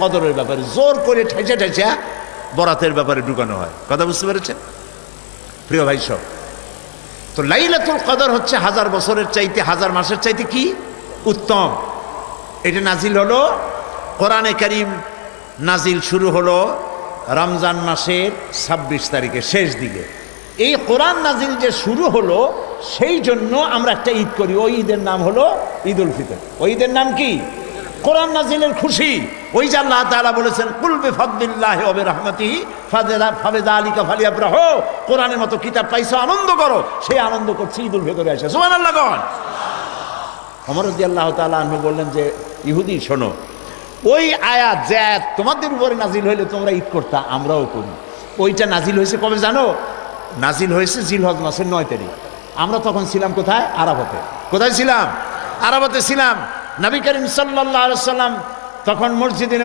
কদরের ব্যাপারে জোর করে ঠেসে ঠেসে বরাতের ব্যাপারে ঢুকানো হয়। কথা বুঝতে পেরেছেন প্রিয় ভাই সব? তো লাইলাতুল কদর হচ্ছে 1000 বছরের চাইতে 1000 মাসের চাইতে কি উত্তম। এটা নাজিল হলো কোরআনে কারীম নাজিল শুরু হলো রমজান মাসের 26 তারিখে শেষ দিকে। এই কোরআন নাজিল যে শুরু হলো সেই জন্য আমরা একটা ঈদ করি, ওই ঈদের নাম হলো ঈদুল ফিতর। ওই ঈদের নাম কি? কোরআন নাজিলের খুশি। ওই যে আল্লাহ তাআলা বলেছেন কুল বিফাদলিল্লাহি ওয়া বিরহমাতিহি ফাবিযালিকা ফালিয়াফরাহু, কোরআনের মতো কিতাব পাইছো আনন্দ করো। সেই আনন্দ করছি ঈদুল ফিতরে এসে। সুবহানাল্লাহ গণ। ওমর রাদিয়াল্লাহু তাআলা আনহু বললেন যে ইহুদি শোনো, ওই আয়াত যে তোমাদের উপরে নাজিল হইলে তোমরা ঈদ করতা, আমরাও করি। ওইটা নাজিল হয়েছে কবে জানো? নাজিল হয়েছে জিলহজ মাসের 9 তারিখ। আমরা তখন ছিলাম কোথায়? আরাফাতে। কোথায় ছিলাম? আরাফাতে ছিলাম। নবী করিম সাল্লাল্লাহু আলাইহি ওয়াসাল্লাম তখন মসজিদে